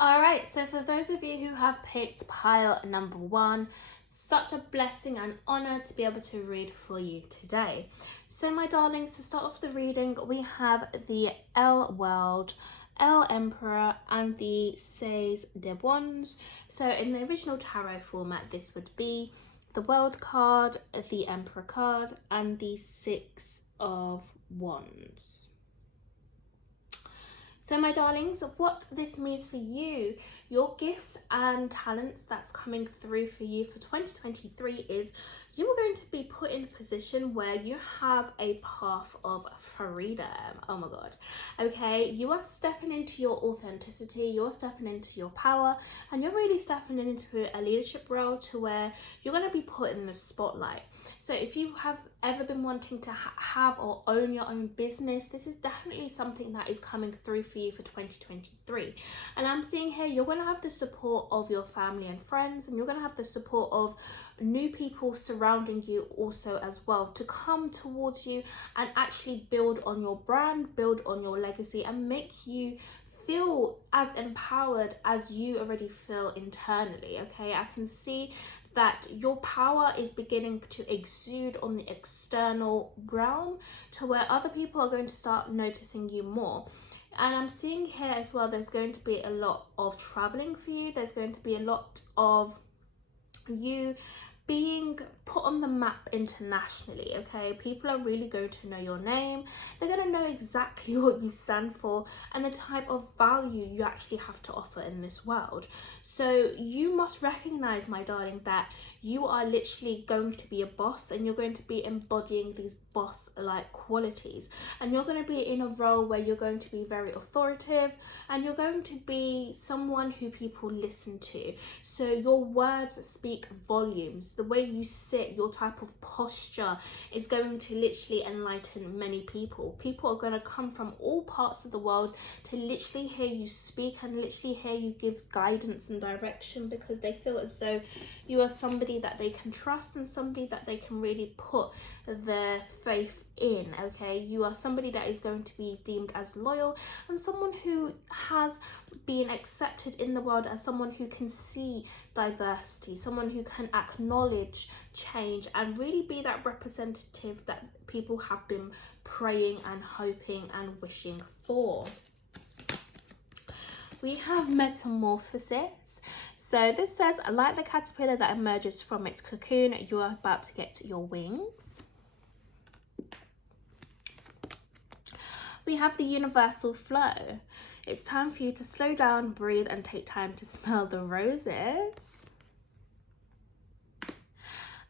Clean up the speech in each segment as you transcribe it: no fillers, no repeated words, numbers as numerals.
All right, so for those of you who have picked pile number 1, such a blessing and honor to be able to read for you today. So my darlings, to start off the reading, we have the L World, L Emperor, and the Six de Wands. So in the original tarot format, this would be the World card, the Emperor card, and the Six of Wands. So my darlings, what this means for you, your gifts and talents that's coming through for you for 2023 is you are going to be put in a position where you have a path of freedom. Oh my God. Okay, you are stepping into your authenticity, you're stepping into your power, and you're really stepping into a leadership role to where you're going to be put in the spotlight. So if you have ever been wanting to have or own your own business, this is definitely something that is coming through for you for 2023. And I'm seeing here you're going to have the support of your family and friends, and you're going to have the support of new people surrounding you also as well, to come towards you and actually build on your brand, build on your legacy, and make you feel as empowered as you already feel internally. Okay, I can see that your power is beginning to exude on the external realm to where other people are going to start noticing you more. And I'm seeing here as well, there's going to be a lot of traveling for you. There's going to be a lot of you being put on the map internationally. Okay, people are really going to know your name. They're going to know exactly what you stand for and the type of value you actually have to offer in this world. So you must recognize, my darling, that you are literally going to be a boss, and you're going to be embodying these boss-like qualities, and you're going to be in a role where you're going to be very authoritative, and you're going to be someone who people listen to. So your words speak volumes. The way you sit, your type of posture is going to literally enlighten many people. People are going to come from all parts of the world to literally hear you speak and literally hear you give guidance and direction, because they feel as though you are somebody that they can trust and somebody that they can really put their faith in. Okay, you are somebody that is going to be deemed as loyal, and someone who has been accepted in the world as someone who can see diversity, someone who can acknowledge change and really be that representative that people have been praying and hoping and wishing for. We have metamorphosis. So this says, like the caterpillar that emerges from its cocoon, you are about to get your wings. We have the universal flow. It's time for you to slow down, breathe, and take time to smell the roses.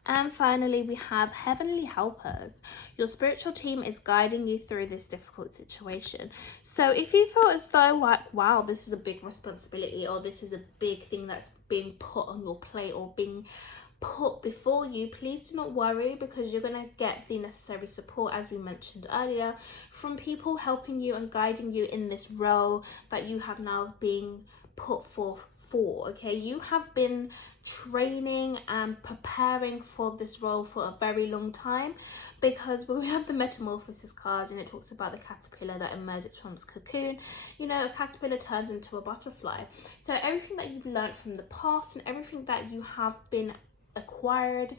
And finally, we have heavenly helpers. Your spiritual team is guiding you through this difficult situation. So if you feel as though like, wow, this is a big responsibility, or this is a big thing that's being put on your plate or being put before you, please do not worry, because you're going to get the necessary support, as we mentioned earlier, from people helping you and guiding you in this role that you have now been put forth for. Okay, you have been training and preparing for this role for a very long time, because when we have the metamorphosis card and it talks about the caterpillar that emerges from its cocoon, you know, a caterpillar turns into a butterfly. So everything that you've learned from the past and everything that you have been acquired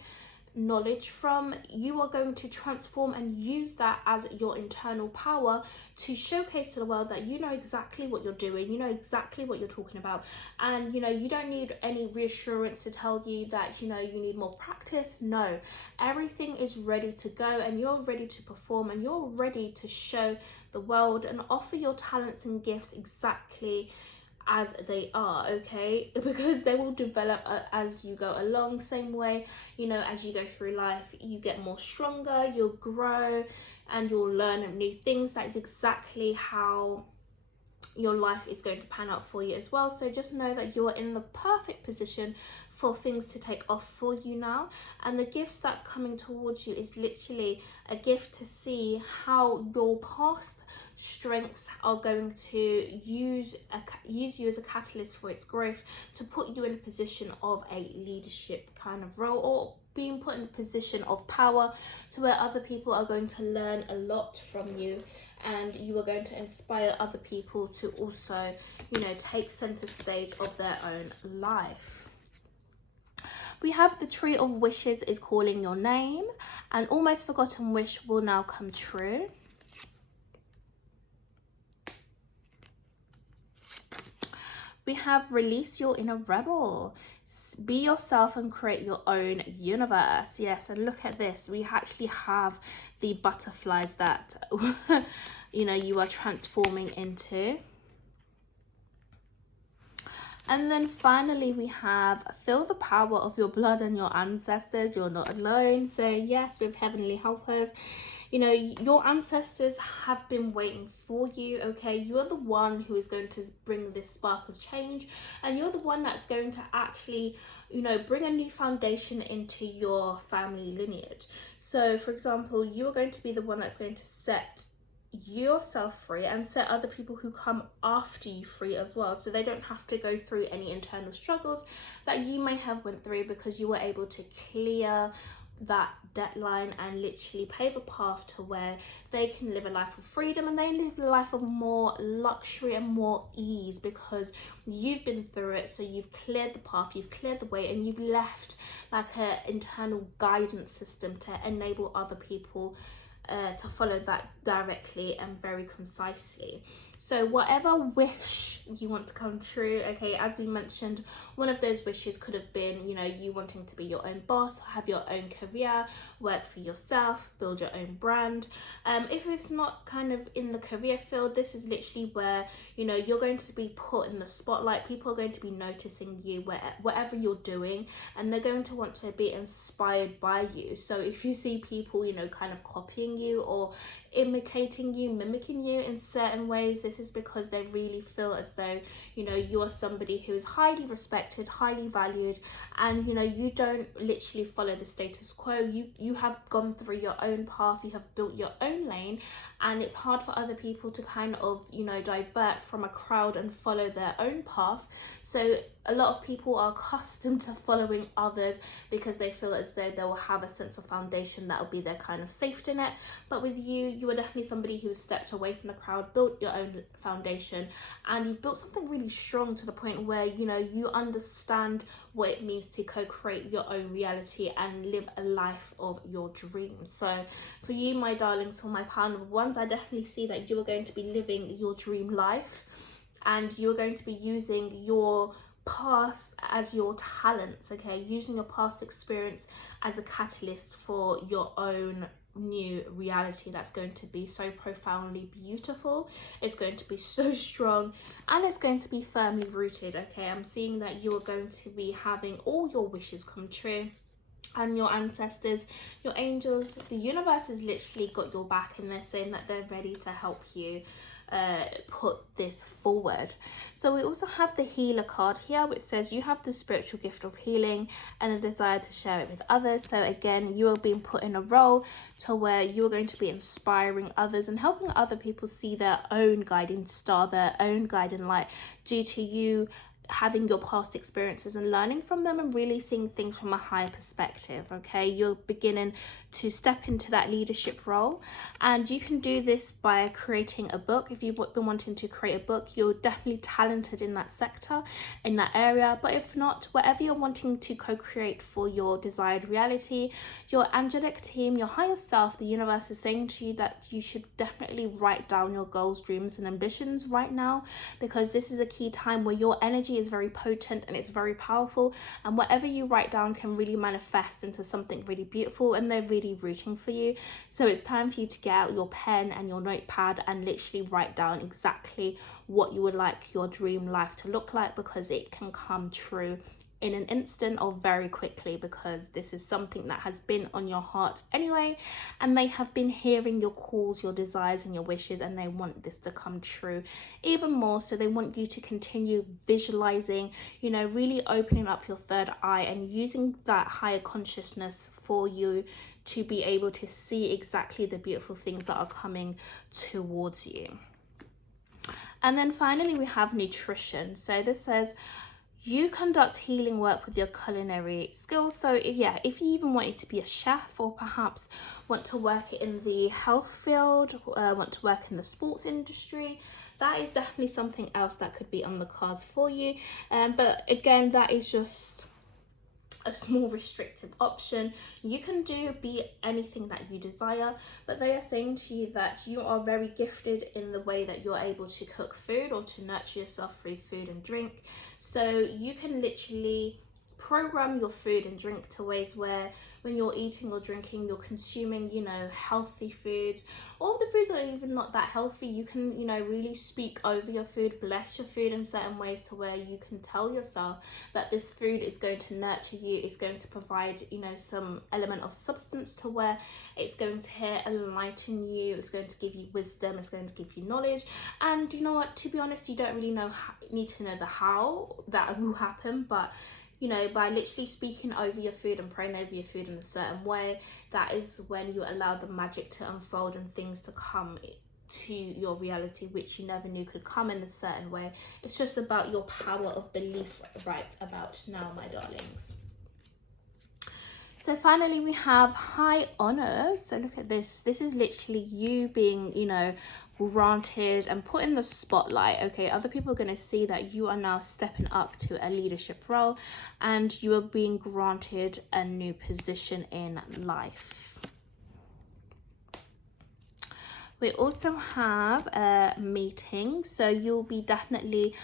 knowledge from, you are going to transform and use that as your internal power to showcase to the world that you know exactly what you're doing, you know exactly what you're talking about, and you know, you don't need any reassurance to tell you that, you know, you need more practice. No, everything is ready to go, and you're ready to perform, and you're ready to show the world and offer your talents and gifts exactly as they are. Okay, because they will develop as you go along. Same way, you know, as you go through life, you get more stronger, you'll grow, and you'll learn new things. That is exactly how your life is going to pan out for you as well. So just know that you are in the perfect position for things to take off for you now, and the gifts that's coming towards you is literally a gift to see how your past strengths are going to use you as a catalyst for its growth, to put you in a position of a leadership kind of role, or being put in a position of power to where other people are going to learn a lot from you, and you are going to inspire other people to also, you know, take center stage of their own life. We have the Tree of Wishes is calling your name, and almost forgotten wish will now come true. We have Release Your Inner Rebel. Be yourself and create your own universe. Yes, and look at this. We actually have the butterflies that, you know, you are transforming into. And then finally, we have feel the power of your blood and your ancestors. You're not alone. So yes, with heavenly helpers, you know, your ancestors have been waiting for you, okay? You are the one who is going to bring this spark of change, and you're the one that's going to actually, you know, bring a new foundation into your family lineage. So for example, you are going to be the one that's going to set yourself free and set other people who come after you free as well, so they don't have to go through any internal struggles that you may have went through, because you were able to clear that deadline and literally pave a path to where they can live a life of freedom, and they live a life of more luxury and more ease because you've been through it. So you've cleared the path, you've cleared the way, and you've left like an internal guidance system to enable other people to follow that directly and very concisely. So whatever wish you want to come true, okay, as we mentioned, one of those wishes could have been, you know, you wanting to be your own boss, have your own career, work for yourself, build your own brand. If it's not kind of in the career field, this is literally where, you know, you're going to be put in the spotlight. People are going to be noticing you whatever you're doing, and they're going to want to be inspired by you. So if you see people, you know, kind of copying you or imitating you, mimicking you in certain ways, this is because they really feel as though, you know, you are somebody who is highly respected, highly valued, and, you know, you don't literally follow the status quo. You have gone through your own path, you have built your own lane, and it's hard for other people to kind of, you know, divert from a crowd and follow their own path. So a lot of people are accustomed to following others because they feel as though they will have a sense of foundation that will be their kind of safety net. But with you, you are definitely somebody who has stepped away from the crowd, built your own foundation, and you've built something really strong to the point where, you know, you understand what it means to co-create your own reality and live a life of your dreams. So for you, my darlings, for my power number ones, I definitely see that you are going to be living your dream life, and you're going to be using your past as your talents, okay, using your past experience as a catalyst for your own new reality that's going to be so profoundly beautiful. It's going to be so strong, and it's going to be firmly rooted, okay? I'm seeing that you are going to be having all your wishes come true, and your ancestors, your angels, the universe has literally got your back, and they're saying that they're ready to help you put this forward. So we also have the healer card here, which says you have the spiritual gift of healing and a desire to share it with others. So again, you are being put in a role to where you are going to be inspiring others and helping other people see their own guiding star, their own guiding light, due to you having your past experiences and learning from them and really seeing things from a higher perspective, okay? You're beginning to step into that leadership role, and you can do this by creating a book. If you've been wanting to create a book, you're definitely talented in that sector, in that area. But if not, whatever you're wanting to co-create for your desired reality, your angelic team, your higher self, the universe is saying to you that you should definitely write down your goals, dreams and ambitions right now, because this is a key time where your energy is very potent and it's very powerful, and whatever you write down can really manifest into something really beautiful, and they're really rooting for you. So it's time for you to get out your pen and your notepad and literally write down exactly what you would like your dream life to look like, because it can come true in an instant or very quickly, because this is something that has been on your heart anyway, and they have been hearing your calls, your desires and your wishes, and they want this to come true even more. So they want you to continue visualizing, you know, really opening up your third eye and using that higher consciousness for you to be able to see exactly the beautiful things that are coming towards you. And then finally we have nutrition. So this says You conduct healing work with your culinary skills. So if you even wanted to be a chef, or perhaps want to work in the health field, want to work in the sports industry, that is definitely something else that could be on the cards for you. But again, that is just a small restrictive option. You can be anything that you desire, but they are saying to you that you are very gifted in the way that you're able to cook food or to nurture yourself through food and drink. So you can literally program your food and drink to ways where when you're eating or drinking, you're consuming, healthy foods, or the foods are even not that healthy. You can, really speak over your food, bless your food in certain ways to where you can tell yourself that this food is going to nurture you, it's going to provide, some element of substance to where it's going to enlighten you, it's going to give you wisdom, it's going to give you knowledge. And you know what, to be honest, you don't really need to know the how that will happen, but by literally speaking over your food and praying over your food in a certain way, that is when you allow the magic to unfold and things to come to your reality, which you never knew could come in a certain way. It's just about your power of belief right about now, my darlings. So finally, we have high honor. So look at this. This is literally you being, granted and put in the spotlight. Okay, other people are going to see that you are now stepping up to a leadership role and you are being granted a new position in life. We also have a meeting. So you'll be definitely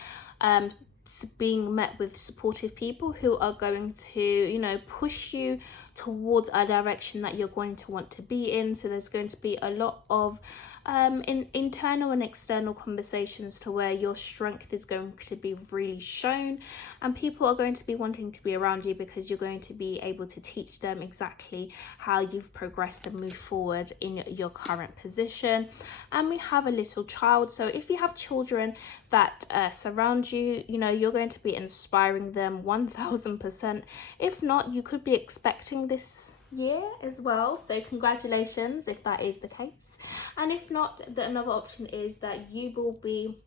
being met with supportive people who are going to push you towards a direction that you're going to want to be in. So there's going to be a lot of internal and external conversations to where your strength is going to be really shown, and people are going to be wanting to be around you because you're going to be able to teach them exactly how you've progressed and moved forward in your current position. And we have a little child. So if you have children that surround you, you're going to be inspiring them 1000%. If not, you could be expecting this year as well. So congratulations if that is the case. And if not, another option is that you will be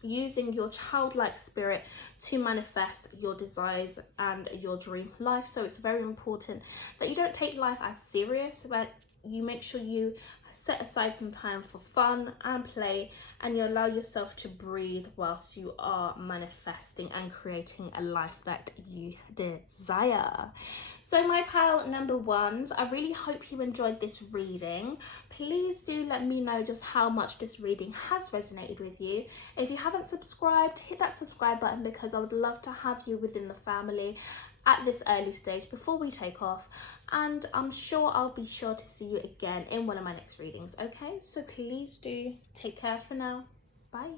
using your childlike spirit to manifest your desires and your dream life. So it's very important that you don't take life as serious, but you make sure you set aside some time for fun and play, and you allow yourself to breathe whilst you are manifesting and creating a life that you desire. So my pile number ones, I really hope you enjoyed this reading. Please do let me know just how much this reading has resonated with you. If you haven't subscribed, hit that subscribe button because I would love to have you within the family at this early stage before we take off. And I'm sure I'll be sure to see you again in one of my next readings. Okay, so please do take care for now. Bye.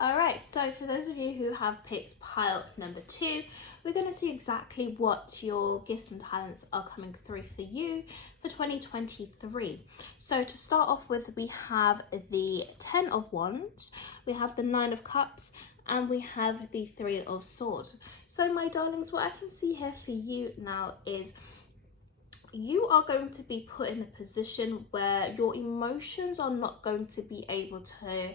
Alright, so for those of you who have picked pile number 2, we're going to see exactly what your gifts and talents are coming through for you for 2023. So to start off with, we have the 10 of Wands, we have the 9 of Cups, and we have the 3 of Swords. So my darlings, what I can see here for you now is you are going to be put in a position where your emotions are not going to be able to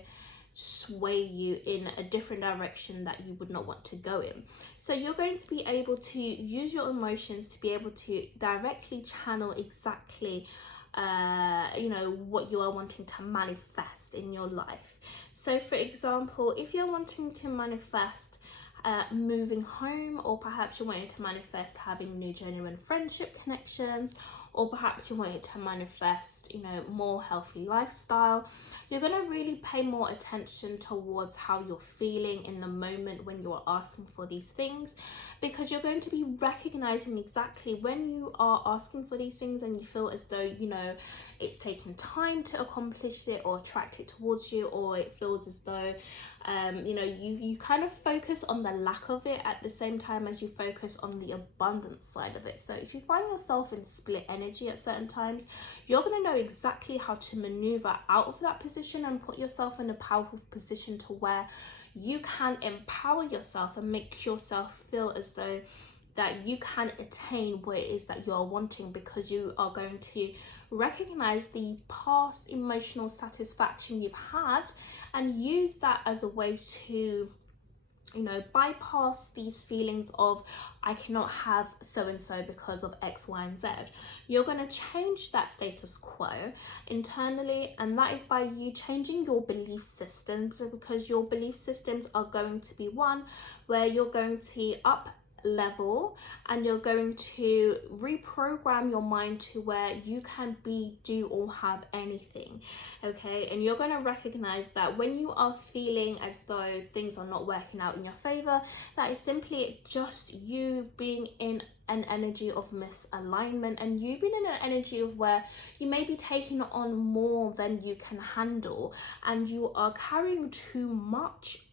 sway you in a different direction that you would not want to go in. So you're going to be able to use your emotions to be able to directly channel exactly what you are wanting to manifest in your life. So for example, if you're wanting to manifest moving home, or perhaps you're wanting to manifest having new genuine friendship connections, or perhaps you want it to manifest more healthy lifestyle, you're going to really pay more attention towards how you're feeling in the moment when you're asking for these things, because you're going to be recognizing exactly when you are asking for these things and you feel as though it's taking time to accomplish it or attract it towards you, or it feels as though you kind of focus on the lack of it at the same time as you focus on the abundance side of it. So if you find yourself in split energy at certain times, you're going to know exactly how to maneuver out of that position and put yourself in a powerful position to where you can empower yourself and make yourself feel as though that you can attain what it is that you are wanting, because you are going to recognize the past emotional satisfaction you've had and use that as a way to, you know, bypass these feelings of I cannot have so and so because of X, Y, and Z. You're going to change that status quo internally, and that is by you changing your belief systems, because your belief systems are going to be one where you're going to up level and you're going to reprogram your mind to where you can be, do, or have anything. Okay, and you're going to recognize that when you are feeling as though things are not working out in your favor, that is simply just you being in an energy of misalignment, and you being in an energy of where you may be taking on more than you can handle, and you are carrying too much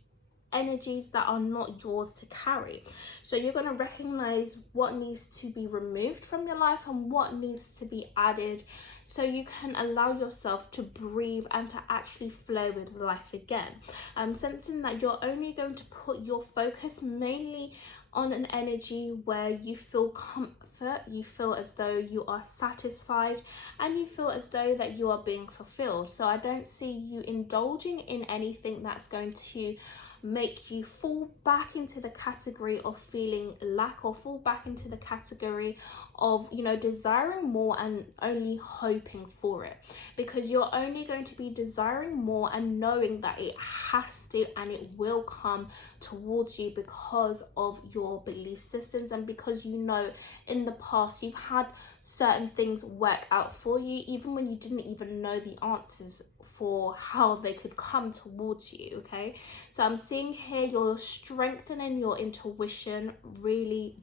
energies that are not yours to carry. So you're going to recognize what needs to be removed from your life and what needs to be added, so you can allow yourself to breathe and to actually flow with life again. I'm sensing that you're only going to put your focus mainly on an energy where you feel comfort, you feel as though you are satisfied, and you feel as though that you are being fulfilled. So I don't see you indulging in anything that's going to make you fall back into the category of feeling lack, or fall back into the category of, you know, desiring more and only hoping for it, because you're only going to be desiring more and knowing that it has to and it will come towards you because of your belief systems, and because you know in the past you've had certain things work out for you even when you didn't even know the answers for how they could come towards you. Okay, so I'm seeing here you're strengthening your intuition really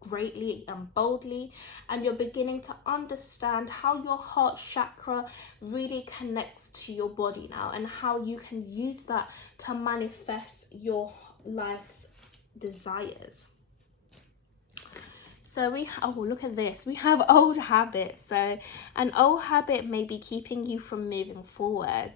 greatly and boldly, and you're beginning to understand how your heart chakra really connects to your body now, and how you can use that to manifest your life's desires. So look at this, we have old habits. So an old habit may be keeping you from moving forward.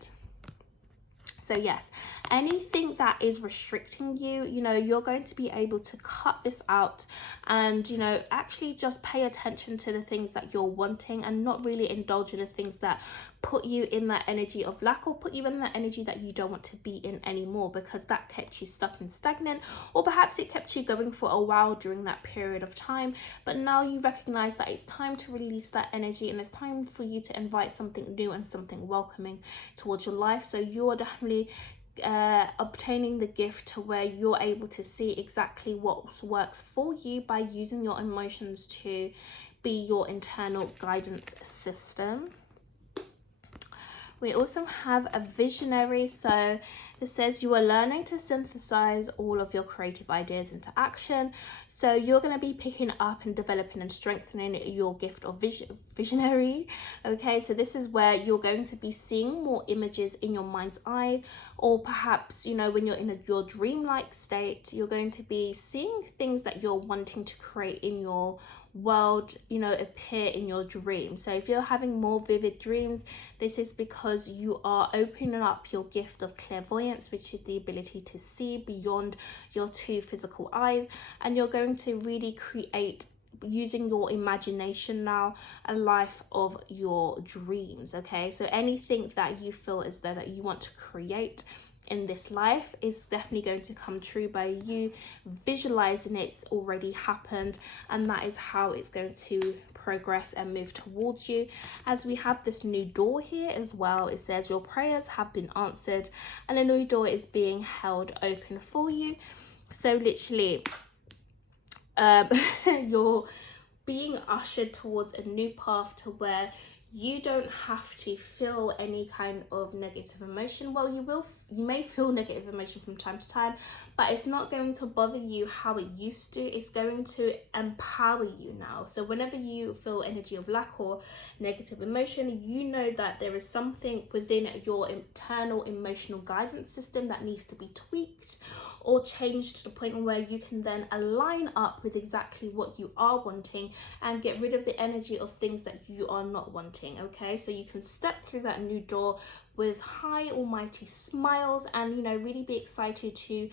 So yes, anything that is restricting you, you know, you're going to be able to cut this out and, you know, actually just pay attention to the things that you're wanting, and not really indulge in the things that put you in that energy of lack, or put you in that energy that you don't want to be in anymore, because that kept you stuck and stagnant, or perhaps it kept you going for a while during that period of time. But now you recognize that it's time to release that energy, and it's time for you to invite something new and something welcoming towards your life. So you are definitely obtaining the gift to where you're able to see exactly what works for you by using your emotions to be your internal guidance system. We also have a visionary. So it says you are learning to synthesize all of your creative ideas into action. So you're going to be picking up and developing and strengthening your gift of visionary. Okay, so this is where you're going to be seeing more images in your mind's eye, or perhaps, you know, when you're in your dreamlike state, you're going to be seeing things that you're wanting to create in your world, you know, appear in your dream. So if you're having more vivid dreams, this is because you are opening up your gift of clairvoyance, which is the ability to see beyond your two physical eyes, and you're going to really create, using your imagination now, a life of your dreams. Okay, so anything that you feel as though that you want to create in this life is definitely going to come true by you visualizing it's already happened, and that is how it's going to progress and move towards you. As we have this new door here as well, it says your prayers have been answered and a new door is being held open for you. So literally you're being ushered towards a new path to where you don't have to feel any kind of negative emotion. Well, you may feel negative emotion from time to time, but it's not going to bother you how it used to. It's going to empower you now. So whenever you feel energy of lack or negative emotion, you know that there is something within your internal emotional guidance system that needs to be tweaked or changed to the point where you can then align up with exactly what you are wanting and get rid of the energy of things that you are not wanting. wanting, okay? So you can step through that new door with high almighty smiles and, you know, really be excited to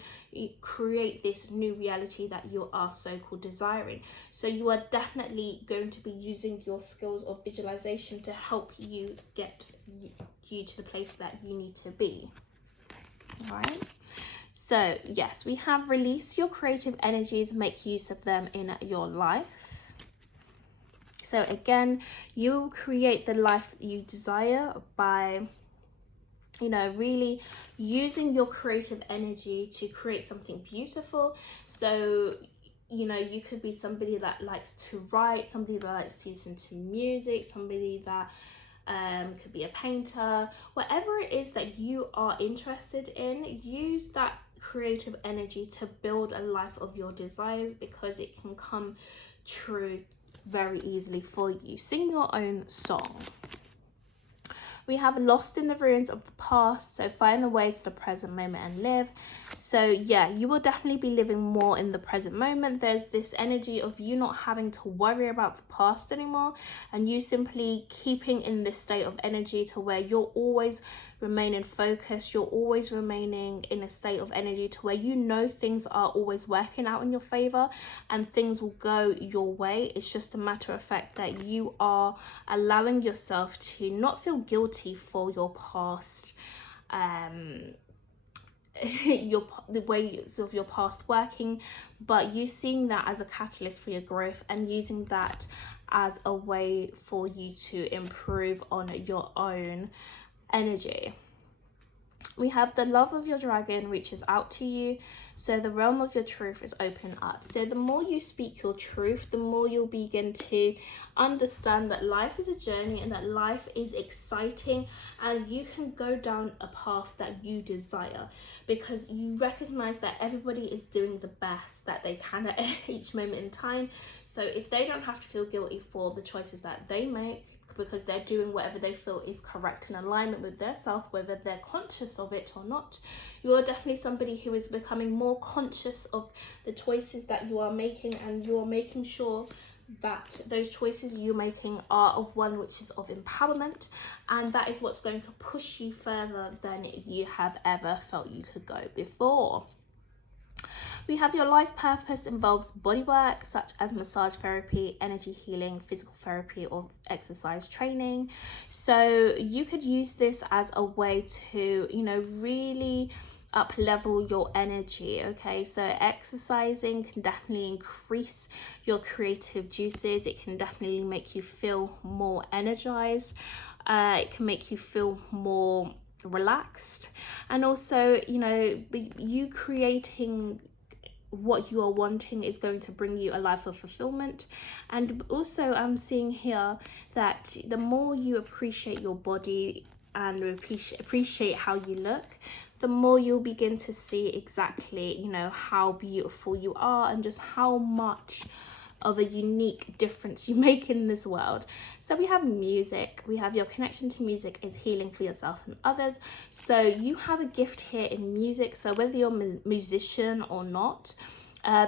create this new reality that you are so-called desiring. So you are definitely going to be using your skills of visualization to help you get you to the place that you need to be. All right. So yes, we have release your creative energies, make use of them in your life. So again, you create the life that you desire by, you know, really using your creative energy to create something beautiful. So, you know, you could be somebody that likes to write, somebody that likes to listen to music, somebody that could be a painter, whatever it is that you are interested in. Use that creative energy to build a life of your desires, because it can come true very easily for you. Sing your own song. We have lost in the ruins of the past, so find the ways to the present moment and live. So yeah, you will definitely be living more in the present moment. There's this energy of you not having to worry about the past anymore, and you simply keeping in this state of energy to where you're always remaining focused, you're always remaining in a state of energy to where you know things are always working out in your favor and things will go your way. It's just a matter of fact that you are allowing yourself to not feel guilty for your past, the ways of your past working, but you seeing that as a catalyst for your growth and using that as a way for you to improve on your own energy. We have the love of your dragon reaches out to you, so the realm of your truth is open up. So the more you speak your truth, the more you'll begin to understand that life is a journey and that life is exciting, and you can go down a path that you desire, because you recognize that everybody is doing the best that they can at each moment in time. So if they don't have to feel guilty for the choices that they make, because they're doing whatever they feel is correct in alignment with their self, whether they're conscious of it or not, you are definitely somebody who is becoming more conscious of the choices that you are making, and you are making sure that those choices you're making are of one which is of empowerment, and that is what's going to push you further than you have ever felt you could go before. We have your life purpose involves body work such as massage therapy, energy healing, physical therapy, or exercise training. So you could use this as a way to, you know, really up level your energy. Okay, so exercising can definitely increase your creative juices. It can definitely make you feel more energized. It can make you feel more relaxed, and also, you know, you creating what you are wanting is going to bring you a life of fulfillment. And also I'm seeing here that the more you appreciate your body and appreciate how you look, the more you'll begin to see exactly, you know, how beautiful you are and just how much of a unique difference you make in this world. So we have music. We have your connection to music is healing for yourself and others. So you have a gift here in music. So whether you're a musician or not,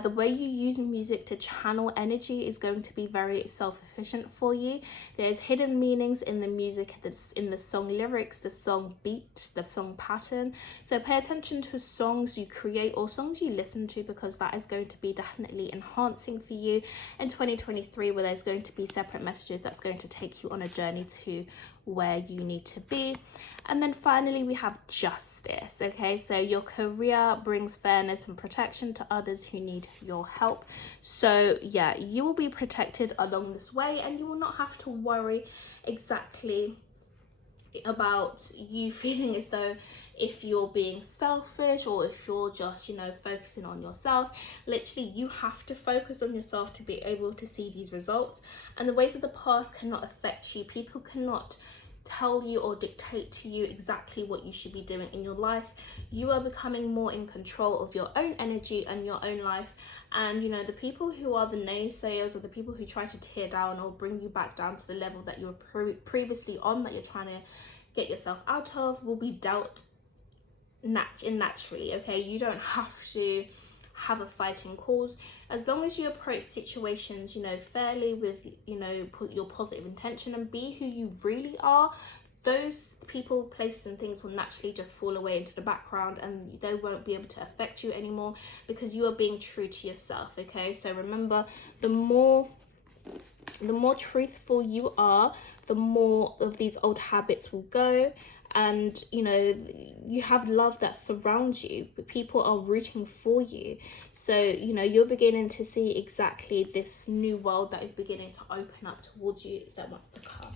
the way you use music to channel energy is going to be very self-efficient for you. There's hidden meanings in the music, in the song lyrics, the song beat, the song pattern. So pay attention to songs you create or songs you listen to, because that is going to be definitely enhancing for you in 2023, where there's going to be separate messages that's going to take you on a journey to where you need to be. And then finally we have justice. Okay, so your career brings fairness and protection to others who need your help. So yeah, you will be protected along this way, and you will not have to worry exactly about you feeling as though if you're being selfish or if you're just, you know, focusing on yourself. Literally, you have to focus on yourself to be able to see these results, and the ways of the past cannot affect you. People cannot tell you or dictate to you exactly what you should be doing in your life. You are becoming more in control of your own energy and your own life. And you know, the people who are the naysayers or the people who try to tear down or bring you back down to the level that you were previously on, that you're trying to get yourself out of, will be dealt naturally. Okay, you don't have to have a fighting cause. As long as you approach situations, you know, fairly with, you know, put your positive intention and be who you really are, those people, places and things will naturally just fall away into the background, and they won't be able to affect you anymore because you are being true to yourself. Okay, so remember, the more truthful you are, the more of these old habits will go. And you know, you have love that surrounds you, but people are rooting for you. So you know, you're beginning to see exactly this new world that is beginning to open up towards you that wants to come.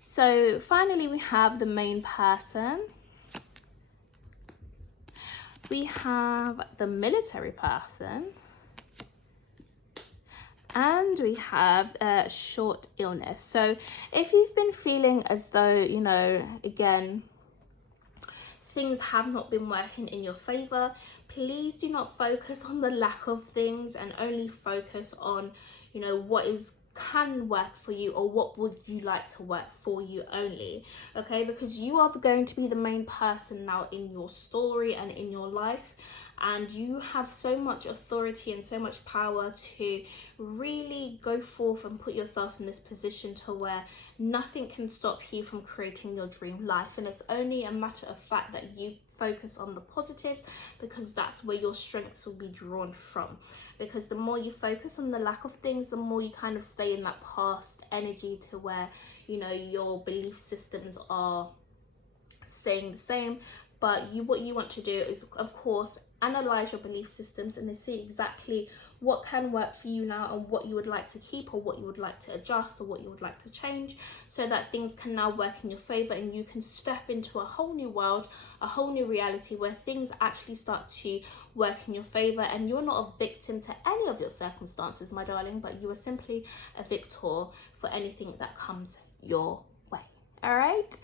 So finally, we have the main person. We have the military person. And we have a short illness. So if you've been feeling as though, you know, again, things have not been working in your favor, please do not focus on the lack of things and only focus on, you know, what can work for you, or what would you like to work for you only. Okay, because you are going to be the main person now in your story and in your life, and you have so much authority and so much power to really go forth and put yourself in this position to where nothing can stop you from creating your dream life. And it's only a matter of fact that you focus on the positives, because that's where your strengths will be drawn from. Because the more you focus on the lack of things, the more you kind of stay in that past energy to where, you know, your belief systems are staying the same. But what you want to do is, of course, analyze your belief systems and see exactly what can work for you now, and what you would like to keep, or what you would like to adjust, or what you would like to change, so that things can now work in your favor, and you can step into a whole new world, a whole new reality where things actually start to work in your favor, and you're not a victim to any of your circumstances, my darling, but you are simply a victor for anything that comes your way. All right,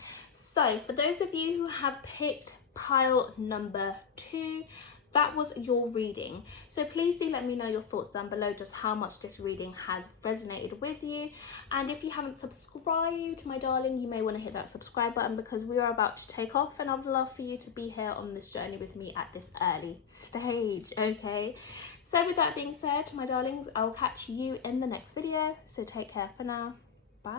so for those of you who have picked pile number 2, that was your reading. So please do let me know your thoughts down below, just how much this reading has resonated with you. And if you haven't subscribed, my darling, you may want to hit that subscribe button, because we are about to take off, and I'd love for you to be here on this journey with me at this early stage. Okay, so with that being said, my darlings, I'll catch you in the next video. So take care for now. Bye.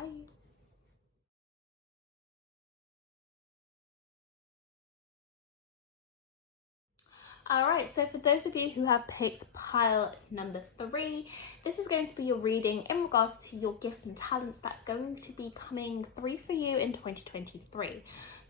Alright, so for those of you who have picked pile number 3, this is going to be your reading in regards to your gifts and talents that's going to be coming through for you in 2023.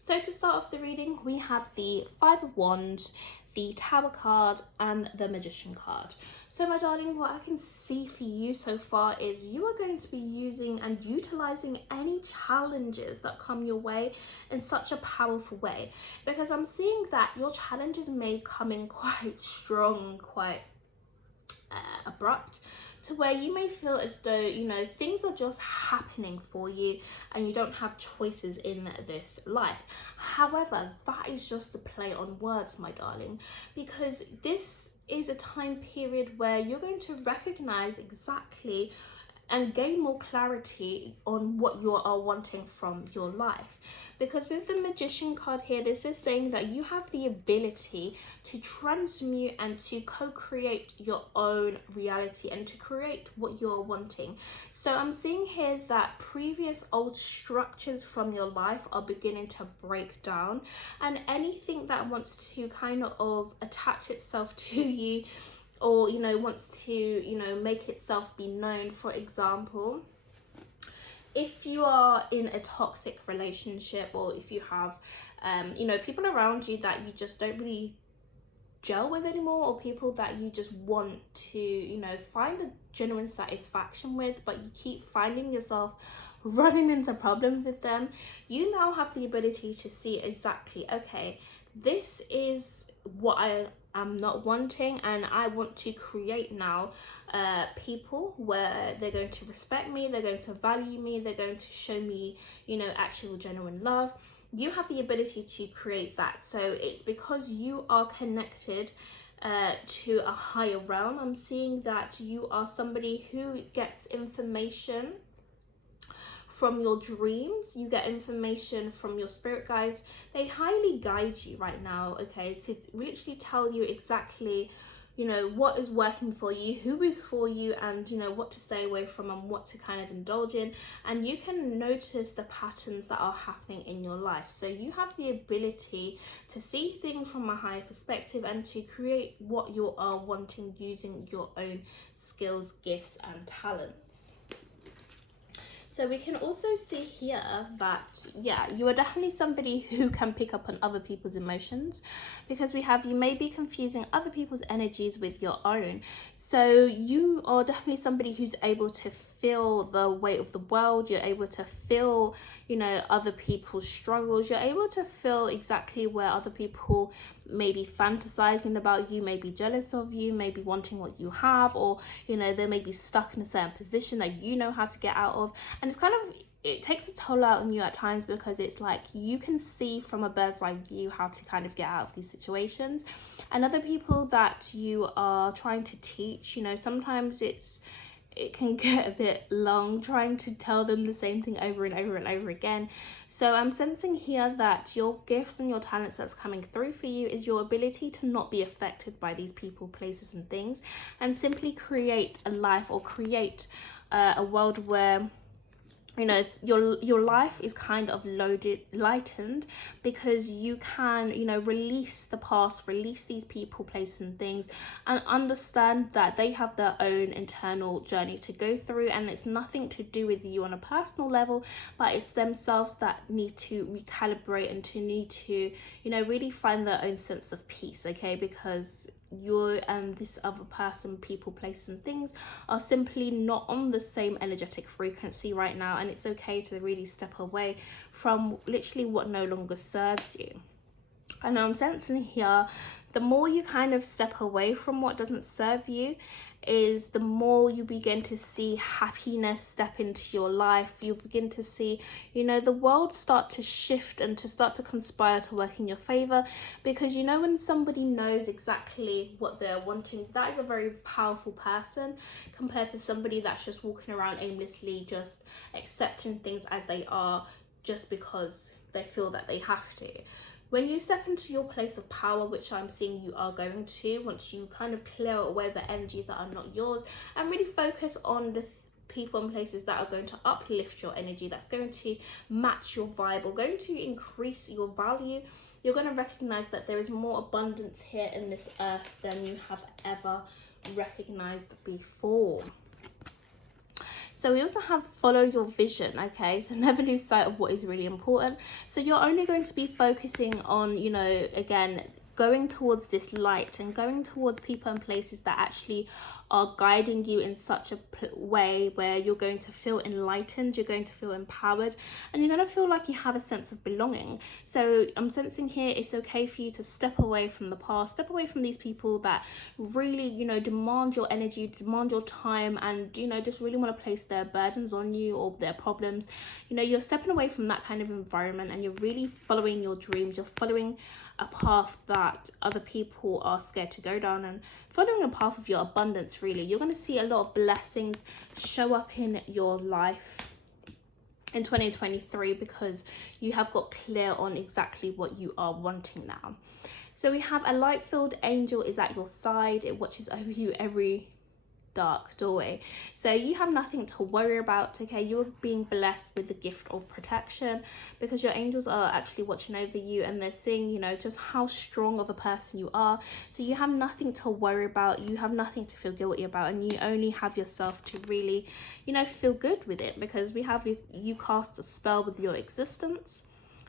So to start off the reading, we have the 5 of Wands, the Tower card, and the Magician card. So my darling, what I can see for you so far is you are going to be using and utilizing any challenges that come your way in such a powerful way, because I'm seeing that your challenges may come in quite strong, quite abrupt, to where you may feel as though, you know, things are just happening for you and you don't have choices in this life. However, that is just a play on words, my darling, because this is a time period where you're going to recognize exactly and gain more clarity on what you are wanting from your life. Because with the Magician card here, this is saying that you have the ability to transmute and to co-create your own reality and to create what you are wanting. So I'm seeing here that previous old structures from your life are beginning to break down, and anything that wants to kind of attach itself to you, or, you know, wants to, you know, make itself be known. For example, if you are in a toxic relationship, or if you have, you know, people around you that you just don't really gel with anymore, or people that you just want to, you know, find a genuine satisfaction with, but you keep finding yourself running into problems with them, you now have the ability to see exactly, okay, this is what I am not wanting, and I want to create now people where they're going to respect me, they're going to value me, they're going to show me, you know, actual genuine love. You have the ability to create that. So it's because you are connected to a higher realm. I'm seeing that you are somebody who gets information from your dreams, you get information from your spirit guides. They highly guide you right now, okay, to literally tell you exactly, you know, what is working for you, who is for you, and you know what to stay away from and what to kind of indulge in. And you can notice the patterns that are happening in your life, so you have the ability to see things from a higher perspective and to create what you are wanting using your own skills, gifts and talents. So we can also see here that, yeah, you are definitely somebody who can pick up on other people's emotions, because we have, you may be confusing other people's energies with your own. So you are definitely somebody who's able to feel the weight of the world. You're able to feel, you know, other people's struggles. You're able to feel exactly where other people may be fantasizing about you, may be jealous of you, may be wanting what you have, or, you know, they may be stuck in a certain position that you know how to get out of. And it's kind of, it takes a toll out on you at times, because it's like you can see from a bird's eye view how to kind of get out of these situations. And other people that you are trying to teach, you know, sometimes it can get a bit long trying to tell them the same thing over and over and over again. So I'm sensing here that your gifts and your talents that's coming through for you is your ability to not be affected by these people, places and things, and simply create a life, or create a world where, you know, your life is kind of lightened, because you can, you know, release the past, release these people, places and things, and understand that they have their own internal journey to go through, and it's nothing to do with you on a personal level, but it's themselves that need to recalibrate and to need to, you know, really find their own sense of peace, okay? Because you and this other person, people, places and things are simply not on the same energetic frequency right now, and it's okay to really step away from literally what no longer serves you. And I'm sensing here, the more you kind of step away from what doesn't serve you, is the more you begin to see happiness step into your life. You begin to see, you know, the world start to shift and to start to conspire to work in your favor, because, you know, when somebody knows exactly what they're wanting, that is a very powerful person, compared to somebody that's just walking around aimlessly, just accepting things as they are just because they feel that they have to. When you step into your place of power, which I'm seeing you are going to, once you kind of clear away the energies that are not yours, and really focus on the people and places that are going to uplift your energy, that's going to match your vibe, or going to increase your value, you're going to recognize that there is more abundance here in this earth than you have ever recognized before. So we also have follow your vision, okay? So never lose sight of what is really important. So you're only going to be focusing on, you know, again, going towards this light and going towards people and places that actually are guiding you in such a way where you're going to feel enlightened, you're going to feel empowered, and you're going to feel like you have a sense of belonging. So I'm sensing here it's okay for you to step away from the past, step away from these people that really, you know, demand your energy, demand your time, and, you know, just really want to place their burdens on you or their problems. You know, you're stepping away from that kind of environment, and you're really following your dreams. You're following a path that other people are scared to go down, and following a path of your abundance. Really, you're going to see a lot of blessings show up in your life in 2023, because you have got clear on exactly what you are wanting now. So we have a light-filled angel is at your side. It watches over you every dark doorway. So you have nothing to worry about, okay? You're being blessed with the gift of protection, because your angels are actually watching over you, and they're seeing, you know, just how strong of a person you are. So you have nothing to worry about, you have nothing to feel guilty about, and you only have yourself to really, you know, feel good with it, because we have you cast a spell with your existence.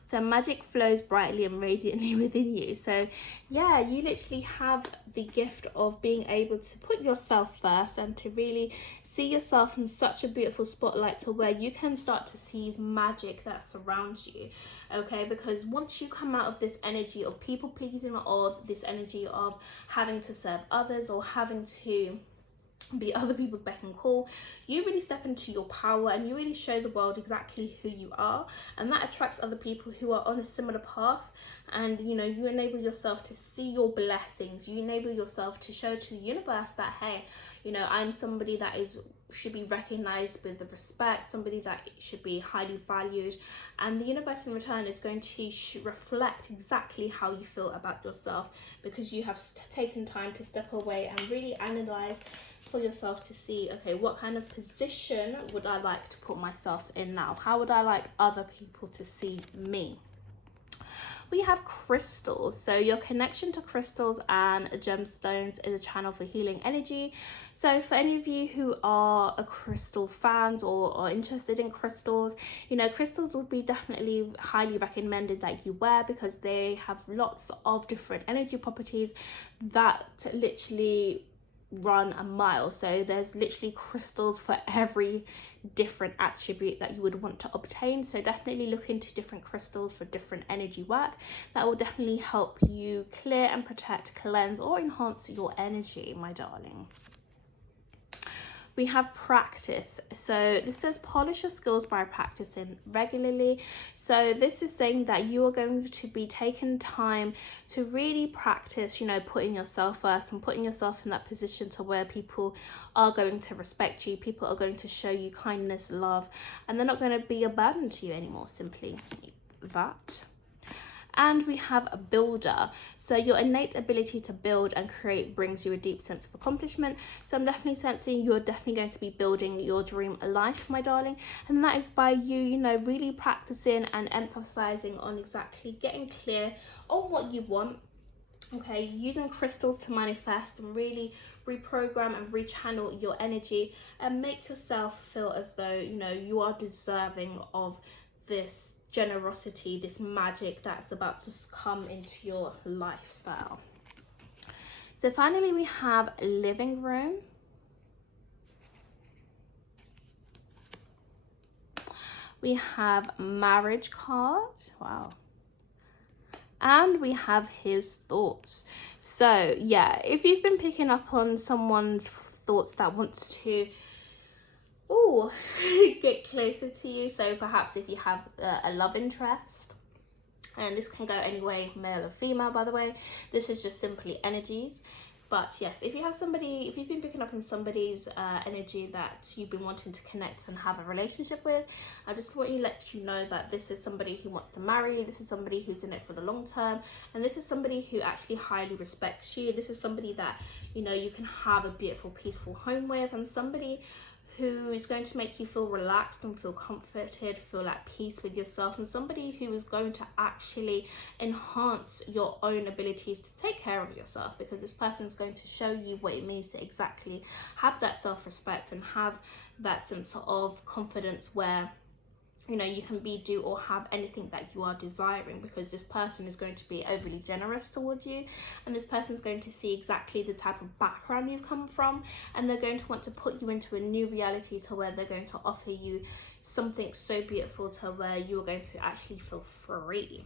So magic flows brightly and radiantly within you. So yeah, you literally have the gift of being able to put yourself first and to really see yourself in such a beautiful spotlight, to where you can start to see magic that surrounds you, okay? Because once you come out of this energy of people pleasing, or this energy of having to serve others, or having to be other people's beck and call, you really step into your power, and you really show the world exactly who you are, and that attracts other people who are on a similar path. And, you know, you enable yourself to see your blessings, you enable yourself to show to the universe that, hey, you know, I'm somebody that is should be recognized with respect, somebody that should be highly valued, and the universe in return is going to reflect exactly how you feel about yourself, because you have taken time to step away and really analyze for yourself to see, okay, what kind of position would I like to put myself in now? How would I like other people to see me? We have crystals. So your connection to crystals and gemstones is a channel for healing energy. So for any of you who are a crystal fans or are interested in crystals, you know, crystals would be definitely highly recommended that you wear, because they have lots of different energy properties that literally run a mile. So there's literally crystals for every different attribute that you would want to obtain. So definitely look into different crystals for different energy work. That will definitely help you clear and protect, cleanse, or enhance your energy, my darling. We have practice. So this says polish your skills by practicing regularly. So this is saying that you are going to be taking time to really practice, you know, putting yourself first and putting yourself in that position to where people are going to respect you, people are going to show you kindness, love, and they're not going to be a burden to you anymore. Simply that. And we have a builder. So your innate ability to build and create brings you a deep sense of accomplishment. So I'm definitely sensing you're definitely going to be building your dream life, my darling. And that is by you, you know, really practicing and emphasizing on exactly getting clear on what you want. Okay, using crystals to manifest and really reprogram and rechannel your energy and make yourself feel as though, you know, you are deserving of this generosity, this magic that's about to come into your lifestyle. So finally we have living room. We have marriage card. Wow. And we have his thoughts. So yeah, if you've been picking up on someone's thoughts that wants to get closer to you, so perhaps if you have a love interest, and this can go any way, male or female, by the way, this is just simply energies. But yes, if you have somebody, if you've been picking up on somebody's energy that you've been wanting to connect and have a relationship with, I just want to let you know that this is somebody who wants to marry you. This is somebody who's in it for the long term, and this is somebody who actually highly respects you. This is somebody that, you know, you can have a beautiful, peaceful home with, and somebody who is going to make you feel relaxed and feel comforted, feel at peace with yourself, and somebody who is going to actually enhance your own abilities to take care of yourself, because this person is going to show you what it means to exactly have that self-respect and have that sense of confidence where, you know, you can be, do, or have anything that you are desiring, because this person is going to be overly generous towards you, and this person is going to see exactly the type of background you've come from, and they're going to want to put you into a new reality to where they're going to offer you something so beautiful to where you're going to actually feel free.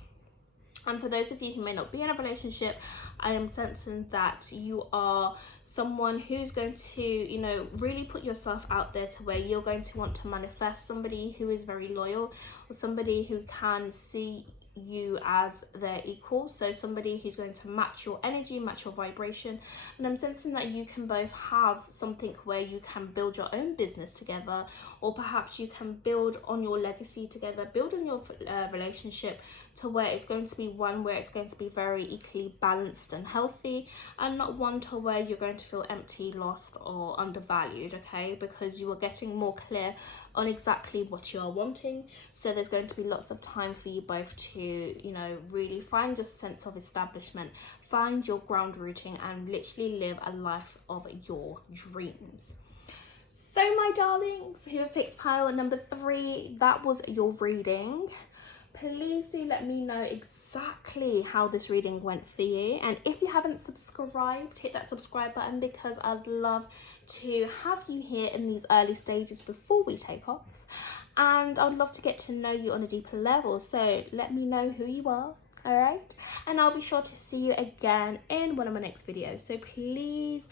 And for those of you who may not be in a relationship, I am sensing that you are someone who's going to, you know, really put yourself out there to where you're going to want to manifest somebody who is very loyal, or somebody who can see you as their equal. So somebody who's going to match your energy, match your vibration. And I'm sensing that you can both have something where you can build your own business together, or perhaps you can build on your legacy together, build on your relationship to where it's going to be one where it's going to be very equally balanced and healthy, and not one to where you're going to feel empty, lost, or undervalued, okay? Because you are getting more clear on exactly what you are wanting. So there's going to be lots of time for you both to, you know, really find your sense of establishment, find your ground rooting, and literally live a life of your dreams. So my darlings, who have picked pile number 3, that was your reading. Please do let me know exactly how this reading went for you, and if you haven't subscribed, hit that subscribe button, because I'd love to have you here in these early stages before we take off, and I'd love to get to know you on a deeper level. So let me know who you are, all right? And I'll be sure to see you again in one of my next videos. So please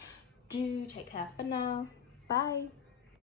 do take care for now. Bye.